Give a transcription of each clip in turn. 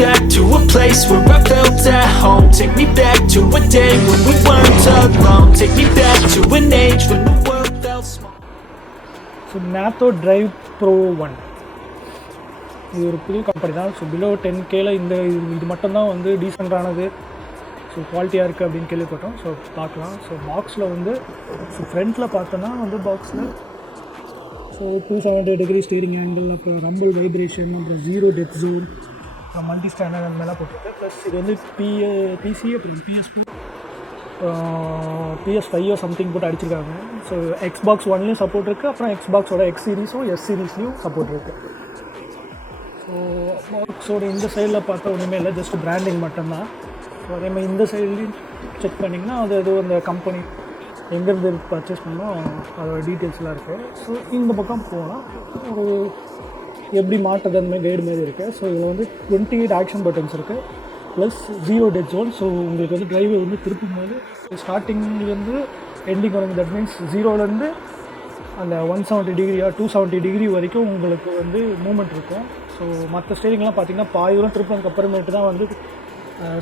back to a place where I felt at home. Take me back to a day when we weren't alone. Take me back to an age when the world felt small. So NITHO drivepro 1 இது ஒரு புது கம்பெனி தான். So below 10Kல இது மட்டும்தான் வந்து டீசெண்டானது, ஸோ குவாலிட்டியாக இருக்குது அப்படின்னு கேள்விப்பட்டோம். ஸோ பார்க்கலாம். ஸோ பாக்ஸில் வந்து ஸோ ஃப்ரண்ட்டில் பார்த்தோன்னா வந்து பாக்ஸில் ஸோ 270 டிகிரி ஸ்டீரிங் ஆங்கிள், அப்புறம் ரம்பிள் வைப்ரேஷன், அப்புறம் 0 டெத் ஜோன், அப்புறம் மல்டி ஸ்டாண்டர்ட் அந்த மாதிரிலாம் போட்டிருக்கு. ப்ளஸ் இது வந்து பிசி அப்புறம் PS5 சம்திங் போட்டு அடிச்சிருக்காங்க. ஸோ Xbox Oneலேயும் சப்போர்ட் இருக்குது, அப்புறம் Xboxோட X சீரீஸும் S சீரீஸ்லேயும் சப்போர்ட் இருக்குது. ஸோ பாக்ஸோட இந்த சைடில் பார்த்தா ஒன்றுமே இல்லை, ஜஸ்ட் பிராண்டிங் மட்டும்தான். ஸோ அதே மாதிரி இந்த சைட்லேயும் செக் பண்ணிங்கன்னா அது எதுவும் அந்த கம்பெனி எங்கேருந்து பர்ச்சேஸ் பண்ணோம் அதோட டீட்டெயில்ஸ்லாம் இருக்குது. ஸோ இந்த பக்கம் போனால் ஒரு எப்படி மாட்டுறது அந்த மாதிரி கைடு மாதிரி இருக்குது. ஸோ இதில் வந்து 28 ஆக்ஷன் பட்டன்ஸ் இருக்குது, ப்ளஸ் 0 டெத் ஜோன். ஸோ உங்களுக்கு வந்து டிரைவை வந்து திருப்பும் போது ஸ்டார்டிங்லேருந்து எண்டிங் வரைக்கும், தட் மீன்ஸ் 0லேருந்து அந்த 170 டிகிரியா 270 டிகிரி வரைக்கும் உங்களுக்கு வந்து மூமெண்ட் இருக்கும். ஸோ மற்ற ஸ்டேரிங்லாம் பார்த்திங்கன்னா பாயூரம் திருப்பினதுக்கப்புறமேட்டு தான் வந்து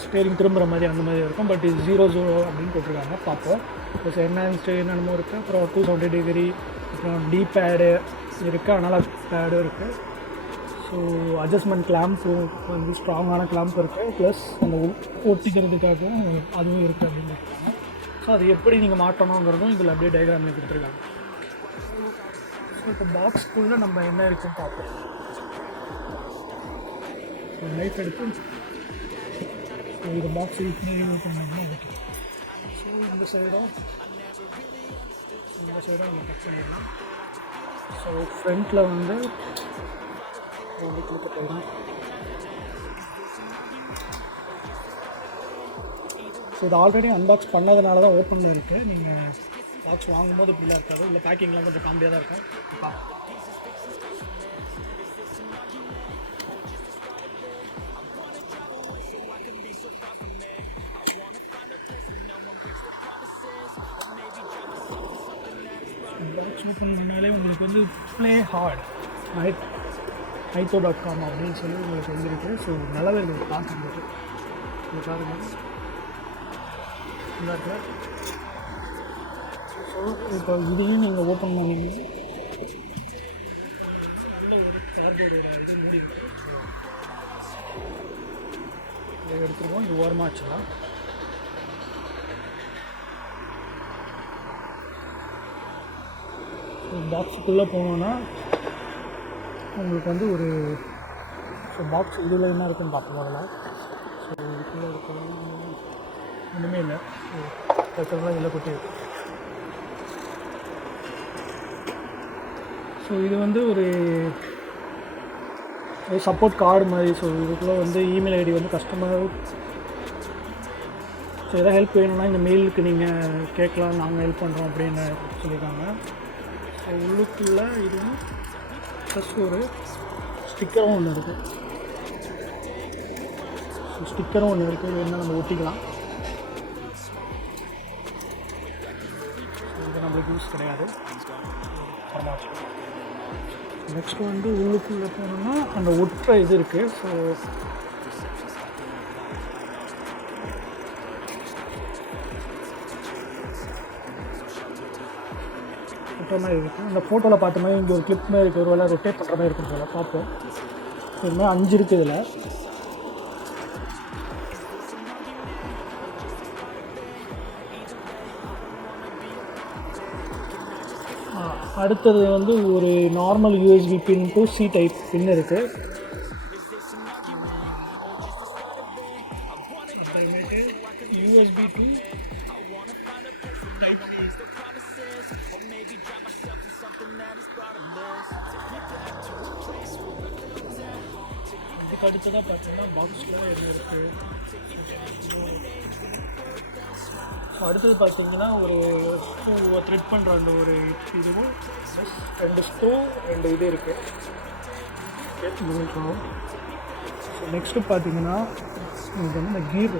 ஸ்டேரிங் திரும்புகிற மாதிரி அந்த மாதிரி இருக்கும். பட் இது 0 அப்படின்னு போட்டிருக்காங்க. பார்ப்போம். ப்ளஸ் என்ஹான்ஸ்டு என்னென்னமோ இருக்குது, அப்புறம் 270 டிகிரி, அப்புறம் டி பேடு இருக்குது, அனலாக் பேடும் இருக்குது. ஸோ அட்ஜஸ்ட்மெண்ட் கிளாம்ப்பும் வந்து ஸ்ட்ராங்கான கிளாம்ப் இருக்குது, ப்ளஸ் அந்த ஒட்டிக்கிறதுக்காகவும் அதுவும் இருக்குது அப்படின்னு இருக்காங்க. ஸோ அது எப்படி நீங்கள் மாட்டணுங்கிறதும் இதில் அப்படியே டயக்ராமில் கொடுத்துருக்காங்க. ஸோ இப்போ பாக்ஸ்க்குள்ளே நம்ம என்ன இருக்குன்னு பார்ப்போம். ஒரு நைஃப் எடுத்து இது பாக்ஸ் யூஸ் பண்ணோம்னா ஓகே. ஸோ இந்த சைடும் நம்ம கட் பண்ணிடலாம். ஸோ ஃப்ரண்ட்டில் வந்து கிளிக்க போயிடும். ஸோ இது ஆல்ரெடி அன்பாக்ஸ் பண்ணதுனால தான் ஓப்பனில் இருக்குது. நீங்கள் பாக்ஸ் வாங்கும்போது இப்படிலாம் இருக்காது, இல்லை பேக்கிங்லாம் கொஞ்சம் காமெடியாக தான் இருக்கும். பாக்ஸ் ஓப்பன் பண்ணாலே உங்களுக்கு வந்து ப்ளே ஹார்ட் NITHO.com அப்படின்னு சொல்லி உங்களுக்கு வந்துருக்கு. ஸோ நல்லாவே இருக்குது பார்க்கும்போது. இது பாருங்கள் நல்லா இருக்கு. ஸோ இப்போ இதையும் நீங்கள் ஓப்பன் பண்ணிங்கன்னா கலர்போர்டோட இது முடியும். இதை எடுத்துருவோம். இது ஓரமாக வச்சுக்கலாம். பாக்ஸுக்குள்ளே போனோன்னா உங்களுக்கு வந்து ஒரு ஸோ பாக்ஸ் இதில் என்ன இருக்குதுன்னு பார்ப்போம் முதல்ல. ஸோ இதுக்குள்ளே இருக்க ஒன்றுமே இல்லை, இருக்கிறதெல்லாம் இதில் கொட்டி இருக்கு. ஸோ இது வந்து ஒரு சப்போர்ட் கார்டு மாதிரி. ஸோ இதுக்குள்ளே வந்து இமெயில் ஐடி வந்து கஸ்டமர் ஸோ எதாவது ஹெல்ப் வேணும்னா இந்த மெயிலுக்கு நீங்கள் கேட்கலாம், நாங்கள் ஹெல்ப் பண்ணுறோம் அப்படின்னு சொல்லியிருக்காங்க. ஸோ உள்ளுக்குள்ளே இதுவும் ப்ளஸ் ஒரு ஸ்டிக்கரும் ஒன்று இருக்குது. ஸோ ஸ்டிக்கரும் ஒன்று இருக்குது, இது என்ன நம்ம ஒட்டிக்கலாம். இது நம்மளுக்கு யூஸ் கிடையாது. நெக்ஸ்ட் வந்து உள்ளுக்குள்ளே போனோம்னா அந்த ஒட்டுற இது இருக்குது. ஸோ ஒட்டுற மாதிரி இருக்குது. அந்த ஃபோட்டோவில் பார்த்த மாதிரி இங்கே ஒரு கிளிப் மாதிரி இருக்குது, ஒரு வேலை ரொட்டேட் பண்ணுற மாதிரி இருக்கும் போல. பார்ப்போம். இதுமாதிரி 5 இருக்குது இதில். அடுத்தது வந்து ஒரு normal USB pin to C type pin இருக்குது. அப்புறமேட்டு USB டு டைப் இதுக்கு அடுத்ததாக பார்த்தீங்கன்னா பாக்ஸில் என்ன இருக்குது. ஸோ அடுத்தது பார்த்தீங்கன்னா ஒரு ஸ்க்ரூ த்ரெட் பண்ணுற அந்த ஒரு இதுவும் 2 ஸ்க்ரூ 2 இது இருக்குது. ஸோ நெக்ஸ்ட்டு பார்த்தீங்கன்னா உங்களுக்கு வந்து இந்த கீர்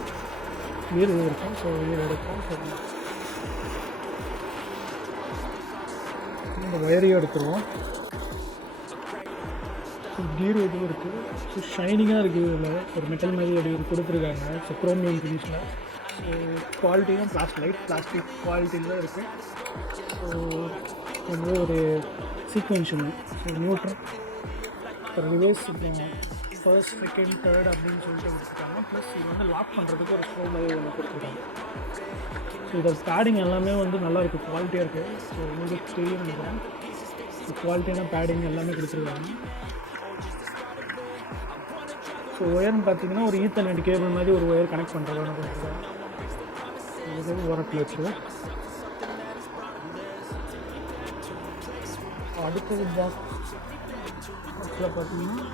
இது இருக்கும். ஸோ இது எடுக்கும். ஸோ இந்த ஒயரையும் எடுத்துருவோம். கீர் இதுவும் இருக்குது. ஸோ ஷைனிங்காக இருக்குது. இதில் ஒரு மெட்டல் மாதிரி அப்படி கொடுத்துருக்காங்க. ஸோ குரோமியம் ஃபினிஷில். ஸோ குவாலிட்டியும் பிளாஸ்டிக் குவாலிட்டியில் தான் இருக்குது. ஸோ வந்து ஒரு sequential. So neutral reverse first second third அப்படின்னு சொல்லிட்டு கொடுத்துருக்காங்க. ப்ளஸ் இது வந்து லாக் பண்ணுறதுக்கு ஒரு ஸ்க்ரூ மாதிரி ஒன்று கொடுத்துருக்காங்க. ஸோ இதோட பேடிங் எல்லாமே வந்து நல்லா இருக்குது, குவாலிட்டியாக இருக்குது. ஸோ உங்களுக்கு தெரியும் நினைக்கிறேன். குவாலிட்டியான பேடிங் எல்லாமே கொடுத்துருக்காங்க. ஸோ ஒயர்னு பார்த்தீங்கன்னா ஒரு ஈத்தர்நெட் கேபிள் மாதிரி ஒரு ஒயர் கனெக்ட் பண்ணுறதுன்னு கொடுத்துருக்காங்க. இது உரத்தில் வச்சுருக்கேன். அடுத்தது பாக்ஸில் பார்த்தீங்கன்னா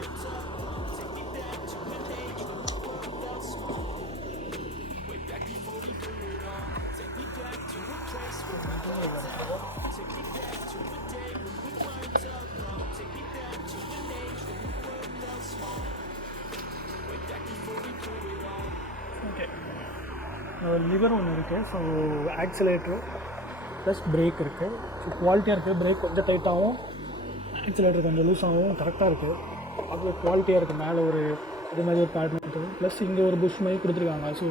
லிவர் ஒன்று இருக்குது. ஸோ ஆக்சிலேட்ரு ப்ளஸ் பிரேக் இருக்குது. ஸோ குவாலிட்டியாக இருக்குது. பிரேக் கொஞ்சம் டைட்டாகவும் ஆக்சிலேட்டர் கொஞ்சம் லூஸாகவும் கரெக்டாக இருக்குது. அது குவாலிட்டியாக இருக்குது. மேலே ஒரு இது மாதிரி ஒரு பேட் இருக்குது. ப்ளஸ் இங்கே ஒரு புஷ் மாதிரி கொடுத்துருக்காங்க. ஸோ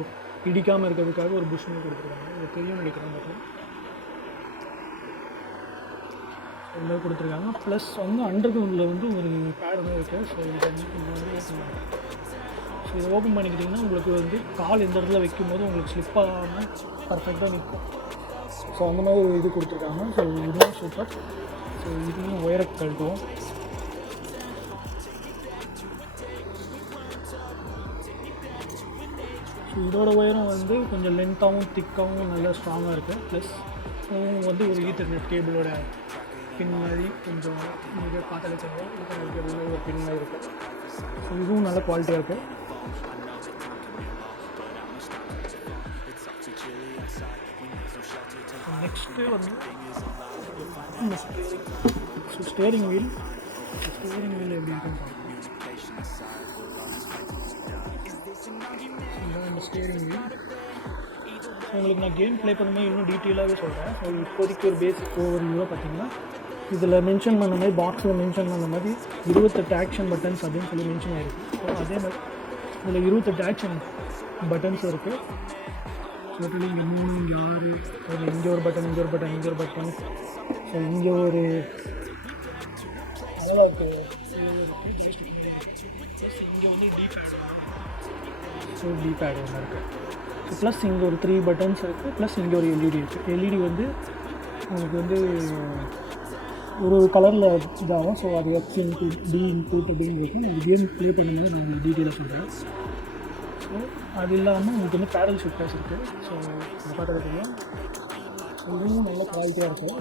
இடிக்காமல் இருக்கிறதுக்காக ஒரு புஷ் மாதிரி கொடுத்துருக்காங்க. இது தெரியும் நினைக்கிறேன். மட்டும் இது மாதிரி கொடுத்துருக்காங்க. ப்ளஸ் வந்து அண்டர் கிரவுண்டில் வந்து ஒரு பேடு மாதிரி இருக்குது. ஸோ இதை வந்து ஸோ இதை ஓப்பன் பண்ணிக்கிட்டிங்கன்னா உங்களுக்கு வந்து கால் இந்த இடத்துல வைக்கும்போது உங்களுக்கு ஸ்லிப் ஆகாமல் பர்ஃபெக்டாக நிற்கும். ஸோ அந்த மாதிரி ஒரு இது கொடுத்துருக்காங்க. ஸோ இதுவும் சூப்பர். ஸோ இதுவும் ஒயரை கழட்டுவோம். ஸோ இதோட ஒயரும் வந்து கொஞ்சம் லென்த்தாகவும் திக்காகவும் நல்லா ஸ்ட்ராங்காக இருக்குது. ப்ளஸ் வந்து ஒரு ஈத்தர்நெட் கேபிளோட பின் மாதிரி கொஞ்சம் நீங்கள் பார்த்தாலே தெரியும். ஈத்தர்நெட் கேபிள் ஒரு பின் மாதிரி இருக்குது. ஸோ இதுவும் நல்ல குவாலிட்டியாக இருக்குது. நெக்ஸ்ட்டு வந்து ஸ்டேரிங் வீல் எப்படி இருக்குன்னு பார்க்கணும். இந்த ஸ்டேரிங் வீல் உங்களுக்கு நான் கேம் ப்ளே பண்ணும்போது இன்னும் டீட்டெயிலாகவே சொல்கிறேன். ஸோ இப்போதைக்கு ஒரு பேசிக் ஓவர்வியூவாக பார்த்தீங்கன்னா இதில் மென்ஷன் பண்ண மாதிரி பாக்ஸில் மென்ஷன் பண்ண மாதிரி 28 ஆக்ஷன் பட்டன்ஸ் அப்படின்னு சொல்லி மென்ஷன் ஆகிருக்கு. ஸோ அதே மாதிரி இதில் 28 ஆக்ஷன் பட்டன்ஸ் இருக்குது. டோட்டலி இங்கே 3 இங்கே 6 இங்கே ஒரு பட்டன் இங்கே ஒரு பட்டன் இங்கே ஒரு பட்டன். ஸோ இங்கே ஒரு நல்லா இருக்குது. இங்கே வந்து டி பேட் ஒன்று இருக்குது. ஸோ ப்ளஸ் இங்கே ஒரு 3 பட்டன்ஸ் இருக்குது. ப்ளஸ் இங்கே ஒரு எல்இடி இருக்குது. எல்இடி வந்து உங்களுக்கு வந்து ஒரு கலரில் இதாகும். ஸோ அது எக்ஸ் இன்புட் டி இன்புட் அப்படின்னு இருக்கும். இது கேம் ப்ளே பண்ணும்போது நான் உங்களுக்கு டீட்டெயிலாக சொல்கிறேன். ஸோ அது இல்லாமல் உங்களுக்கு வந்து பேடல் ஷிஃப்டர்ஸ் இருக்குது. ஸோ அதை பார்த்தது தெரியும். இதுவும் நல்ல குவாலிட்டியாக இருக்குது.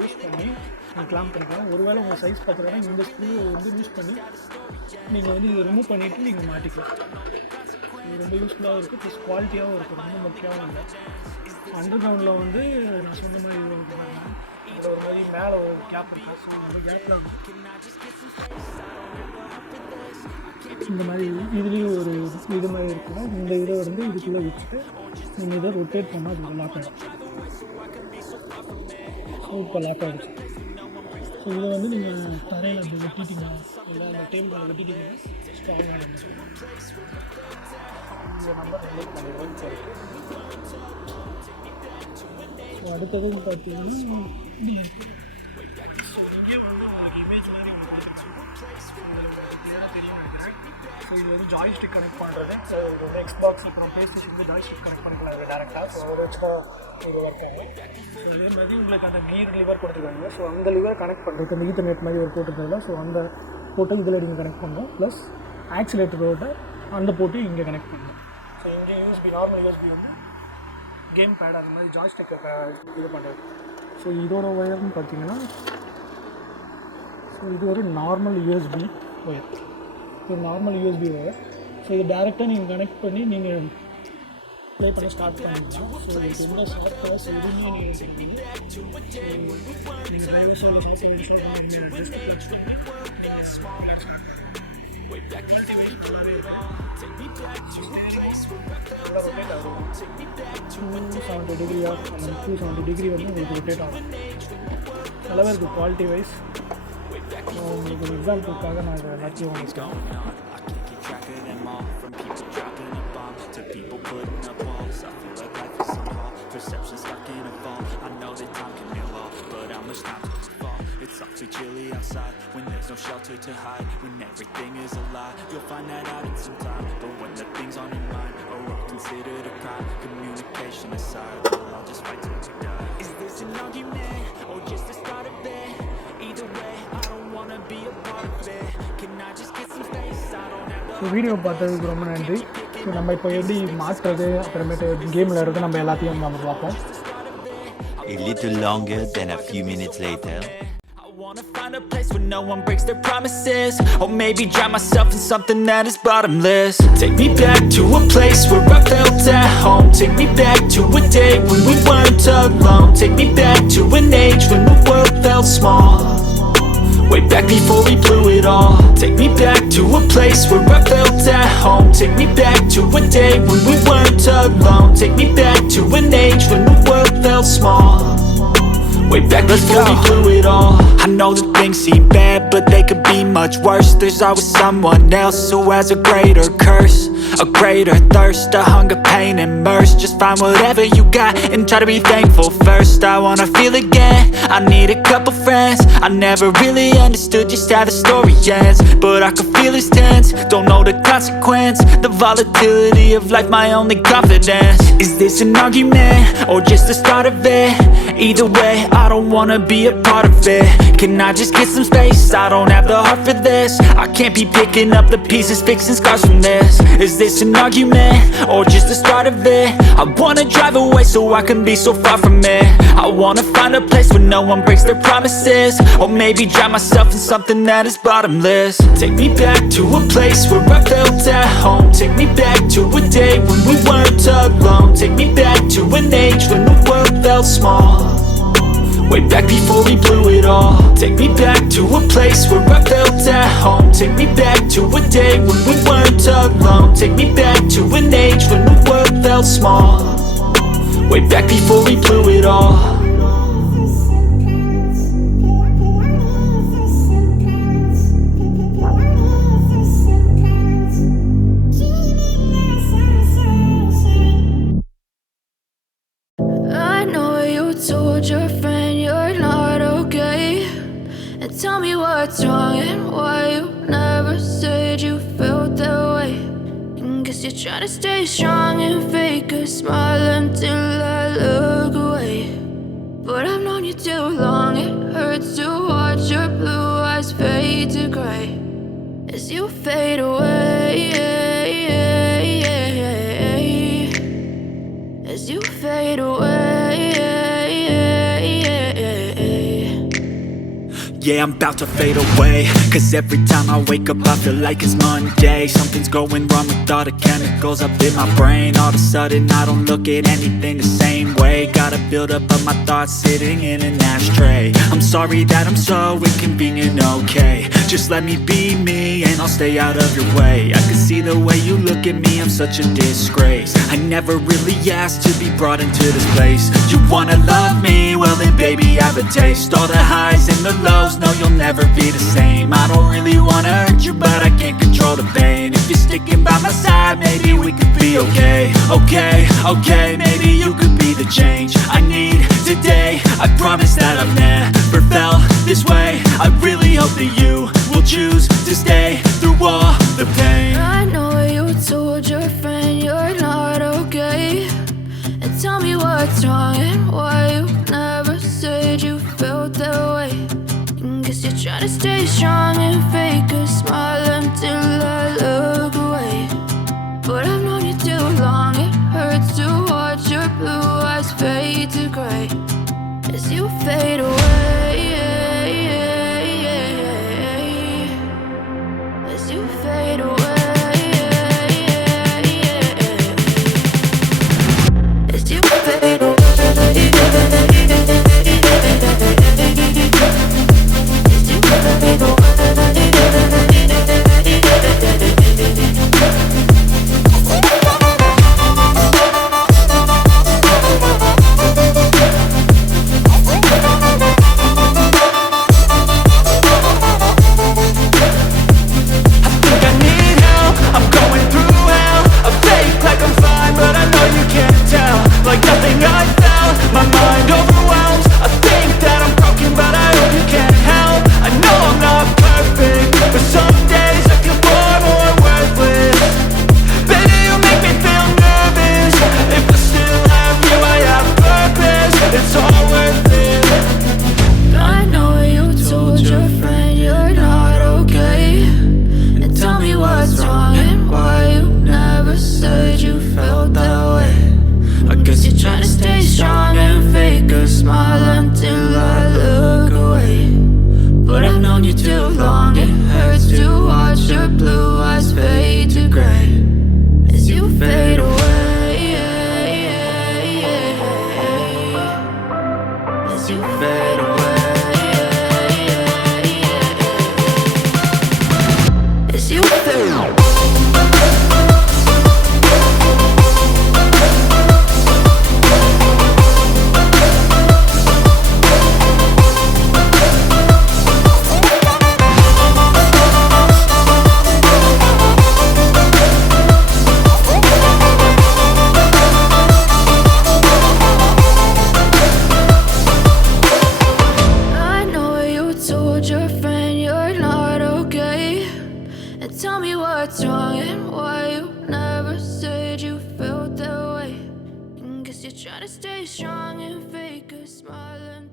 யூஸ் பண்ணி நீங்கள் கிளாம்ப் பண்ணிக்கலாம். ஒருவேளை உங்கள் சைஸ் பார்த்துக்கலாம். இந்த ஸ்க்ரூவை வந்து யூஸ் பண்ணி நீங்கள் வந்து இதை ரிமூவ் பண்ணிவிட்டு நீங்கள் மாட்டிக்கலாம். இது ரொம்ப யூஸ்ஃபுல்லாகவும் இருக்குது. ப்ளஸ் குவாலிட்டியாகவும் இருக்குது. ரொம்ப முக்கியமாக இல்லை. அண்டர் கிரவுண்டில் வந்து நான் சொன்ன மாதிரி ஒரு மாதிரி மேலே ஒரு கேப் இருக்குது. ஸோ இந்த கேப்பில் இந்த மாதிரி இதுலேயும் ஒரு இது மாதிரி இருக்குன்னா இந்த இதை வந்து இதுக்குள்ளே வச்சுட்டு நீங்கள் இதை ரொட்டேட் பண்ணால் அது லாக் ஆகிடும். ஸோ இப்போ லாக் ஆகிடுச்சு. ஸோ இதை வந்து நீங்கள் தரையில் அப்படி வெட்டிட்டீங்க இல்லை அந்த டேபிள் வெட்டிட்டீங்கன்னா ஸ்ட்ராங் ஆகிடும். இந்த நம்பர் ரிலேட் பண்ணிடுவோம். சரி. ஸோ அடுத்ததுன்னு பார்த்தீங்கன்னா இங்கே வந்து உங்களுக்கு இமேஜ் மாதிரி தெரியும் நினைக்கிறேன். ஸோ இது வந்து ஜாய்ஸ்டிக் கனெக்ட் பண்ணுறது. ஸோ இது வந்து எக்ஸ்பாக்ஸ் அப்புறம் பிளேஸ்டேஷனுக்கு ஜாய்ஸ்டிக் கனெக்ட் பண்ணிக்கலாம் இது டேரெக்டாக. ஸோ அதை வச்சு தான் இது ஒர்க் ஆகும். ஸோ இதே மாதிரி உங்களுக்கு அந்த கீர் லிவர் கொடுத்துருக்காங்க. ஸோ அந்த லிவர் கனெக்ட் பண்ணுறதுக்கு அந்த ஈத்தர்நெட் மாதிரி ஒரு போட்டுருக்கல. ஸோ அந்த போட்டு இதில் நீங்கள் கனெக்ட் பண்ணணும். ப்ளஸ் ஆக்சிலேட்டரோட அந்த போட்டு இங்கே கனெக்ட் பண்ணணும். ஸோ இங்கே யூஎஸ்பி நார்மல் யூஎஸ்பி வந்து கேம் பேட் அந்த மாதிரி ஜாய்ஸ்டிக்கை இது பண்ணுறது. ஸோ இதோட ஒயர்னு பார்த்தீங்கன்னா ஸோ இது ஒரு நார்மல் யூஎஸ்பி ஒயர். ஒரு நார்மல் யூஎஸ்பி ஒயர். ஸோ இது டேரெக்டாக நீங்கள் கனெக்ட் பண்ணி நீங்கள் ப்ளே பண்ண ஸ்டார்ட் பண்ணிக்கலாம். ஸோ இதுக்கு எந்த சாஃப்ட்வேர்ஸ் எதுவுமே நீங்கள் டிரைவர்ஸோ இல்லை சாஃப்ட்வேர் இன்ஸ்டால் பண்ணி just Way back before we blew it all. Take me back to a place where I felt at home. Take me back to a day 270 degree off 270 degree வந்து உங்களுக்கு ரொட்டேட் ஆகும். நல்லாவே இருக்குது குவாலிட்டி வைஸ். உங்களுக்கு ஒரு எக்ஸாம்பிளுக்காக நான் இதை எல்லாத்தையும் வாங்கிக்கிறேன். I can't keep track of them all. From people dropping a bomb to people putting up walls. I feel like life is some hall. Perception stuck in a vault. I know that time can heal all, but how much time till we fall? It's awfully chilly outside when there's no shelter to hide. When everything is a lie, you'll find that out in some time. But when the things on your mind are all considered a crime, communication aside, we'll all just fight till we die. Is this an argument or just the start of it? Either way, I don't wanna be a part of it. Can I just get some space? I don't have the video பார்த்ததுக்கு ரொம்ப நன்றி. ஸோ நம்ம இப்போ எப்படி மாற்றுறது அப்புறமேட்டு கேம் விளையாடுறது நம்ம எல்லாத்தையும் நம்ம பார்ப்போம். A little longer than a few minutes later. I wanna find a place where no one breaks their promises, or maybe drown myself in something that is bottomless. Take me back to a place where I felt at home. Take me back to a day when we weren't alone. Take me back to an age when the world felt small. Way back before we blew it all. Take me back to a place where I felt at home. Take me back to a day when we weren't alone. Take me back to an age when the world felt small. Way back before we blew it all. I know that things seem bad, but they could be much worse. There's always someone else who has a greater curse, a greater thirst, a hunger, pain, and mercy. Just find whatever you got and try to be thankful first. I wanna feel again, I need a couple friends. I never really understood just how the story ends, but I can feel it's tense, don't know the consequence. The volatility of life, my only confidence. Is this an argument or just the start of it? Either way, I don't wanna be a part of it. Can I just get some space? I don't have the heart for this. I can't be picking up the pieces, fixing scars from this. Is this an argument or just the start of it? I wanna drive away so I can be so far from it. I wanna find a place where no one breaks their promises, or maybe drown myself in something that is bottomless. Take me back to a place where I felt at home. Take me back to a day when we weren't alone. Take me back to an age when the world felt small. Way back before we blew it all. Take me back to a place where I felt at home. Take me back to a day when we weren't alone. Take me back to an age when the world felt small. Way back before we blew it all. I know you told your friend you're not okay, and tell me what's wrong and why you never said you felt that way. And guess you're trying to stay strong and fake a smile until I look away. But I've known you too long, it hurts to watch your blue eyes fade to gray as you fade away. As you fade away. Yeah, I'm about to fade away, cause every time I wake up I feel like it's Monday. Something's going wrong with all the chemicals up in my brain. All of a sudden I don't look at anything the same way. Gotta build up of my thoughts sitting in an ashtray. I'm sorry that I'm so inconvenient, okay. Just let me be me and I'll stay out of your way. I can see the way you look at me, I'm such a disgrace. I never really asked to be brought into this place. You wanna love me? Well then baby have a taste. All the highs and the lows, no you'll never be the same. I don't really wanna hurt you but I can't control the pain. If you're sticking by my side maybe we could be okay. Okay, maybe you could be the change I need today. I promise that I've never felt this way. I really hope that you will choose to stay through all the pain. I know you told your friend you're not okay, and tell me what's wrong and why you never said you felt that way. And guess you're trying to stay strong and fake a smile until I look away. But I've known you too long, it hurts to watch your blue eyes fade to gray as you fade away. As you fade away. As you fade away. As you fade away. too long. It hurts to watch your blue eyes fade to gray as you fade away. As you fade away. As you fade away. Tell me what's wrong and why you never said you felt that way. Guess you're trying to stay strong and fake a smile.